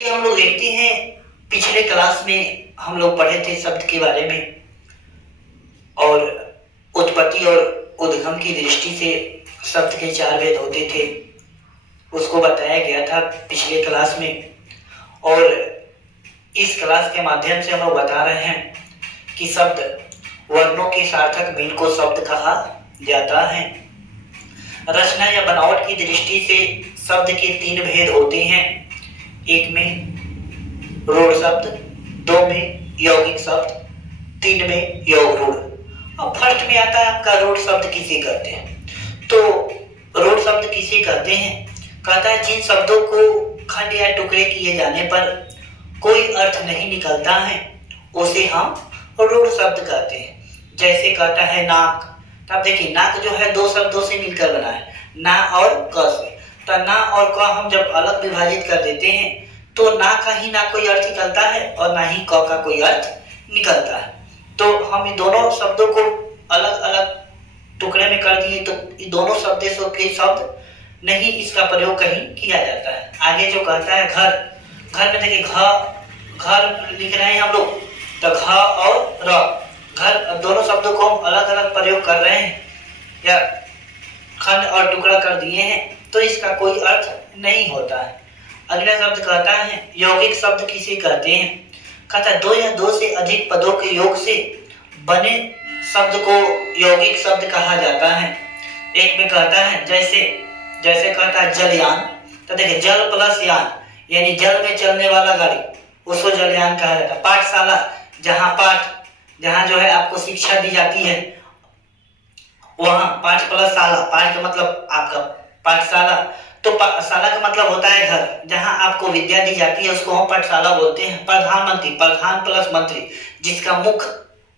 हम लोग देखते हैं, पिछले क्लास में हम लोग पढ़े थे शब्द के बारे में और उत्पत्ति और उद्गम की दृष्टि से शब्द के चार भेद होते थे, उसको बताया गया था पिछले क्लास में। और इस क्लास के माध्यम से हम लोग बता रहे हैं कि शब्द वर्णों के सार्थक मेल को शब्द कहा जाता है। रचना या बनावट की दृष्टि से शब्द के तीन भेद होते हैं, एक में रूढ़ शब्द, दो में यौगिक शब्द, तीन में योग रूढ़। अब फर्स्ट में आता है आपका रूढ़ शब्द किसे कहते हैं। तो रूढ़ शब्द किसे कहते हैं, कहता है जिन शब्दों को खंड या टुकड़े किए जाने पर कोई अर्थ नहीं निकलता है उसे हम रूढ़ शब्द कहते हैं। जैसे कहता है नाक, तब देखिए नाक जो है दो शब्दों से मिलकर बना है, ना और क से। तो ना और क हम जब अलग विभाजित कर देते हैं तो ना का ही ना कोई अर्थ निकलता है और ना ही क का कोई अर्थ निकलता है। तो हम इन दोनों शब्दों को अलग अलग टुकड़े में कर दिए तो इन दोनों शब्दों के शब्द नहीं इसका प्रयोग कहीं किया जाता है। आगे जो कहता है घर, घर में देखिए घर लिख रहे हैं हम लोग, तो घ और र, घर दोनों शब्दों को हम अलग अलग प्रयोग कर रहे हैं या खंड और टुकड़ा कर दिए हैं तो इसका कोई अर्थ नहीं होता है। अगला शब्द कहता है यौगिक शब्द किसे कहते हैं, कहता है दो या दो से अधिक पदों के योग से बने शब्द को यौगिक शब्द कहा जाता है। एक में कहता है जैसे कहता है जलयान, तो देखिए जल प्लस यान यानी जल में चलने वाला गाड़ी, उसको जलयान कहा जाता है। पाठशाला, जहाँ जो है आपको शिक्षा दी जाती है, वहाँ पाठ प्लस शाला, पाठ का मतलब आपका पाठशाला, तो शाला का मतलब होता है घर, जहाँ आपको विद्या दी जाती है उसको हम पाठशाला बोलते हैं। प्रधानमंत्री, प्रधान प्लस मंत्री, जिसका मुख्य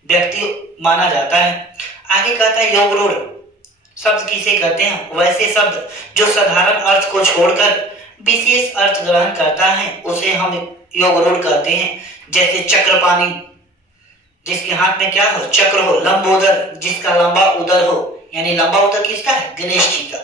व्यक्ति माना जाता है। आगे कहता है योग रूढ़ शब्द किसे कहते हैं, वैसे शब्द जो साधारण अर्थ को छोड़कर विशेष अर्थ ग्रहण करता है उसे हम योग रूढ़ कहते हैं। जैसे चक्रपाणी, जिसके हाथ में क्या हो, चक्र हो। लंबोदर, जिसका लंबा उदर हो, यानी लंबा उदर किसका है, गणेश जी का,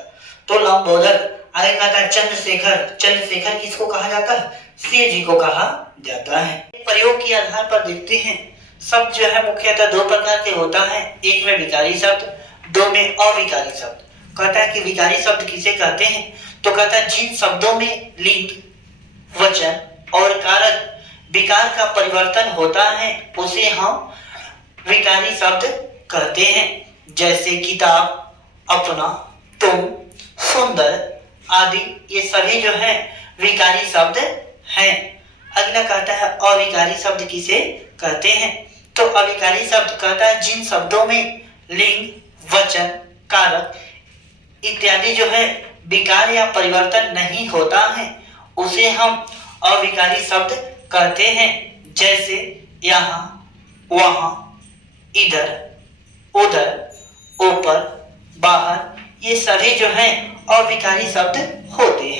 तो लंबोदर। आगे कहता है चंद्रशेखर, चंद्रशेखर किसको कहा जाता है, शिव जी को कहा जाता है। प्रयोग के आधार पर देखते हैं शब्द जो है मुख्यतः दो प्रकार के होता है, एक में विकारी शब्द, दो में अविकारी शब्द। कहता है कि विकारी शब्द किसे कहते हैं, तो कहता है जिन शब्दों में लिंग, वचन और कारक विकार का परिवर्तन होता है उसे हम विकारी शब्द कहते हैं। जैसे किताब, अपना, तुम, सुंदर आदि, ये सभी जो है विकारी शब्द हैं। अगला कहता है अविकारी शब्द किसे कहते हैं, तो अविकारी शब्द कहता है जिन शब्दों में लिंग, वचन, कारक इत्यादि जो है विकार या परिवर्तन नहीं होता है उसे हम अविकारी शब्द कहते हैं। जैसे यहाँ, वहाँ, इधर, उधर, ऊपर, बाहर, ये सभी जो हैं अविकारी शब्द होते हैं।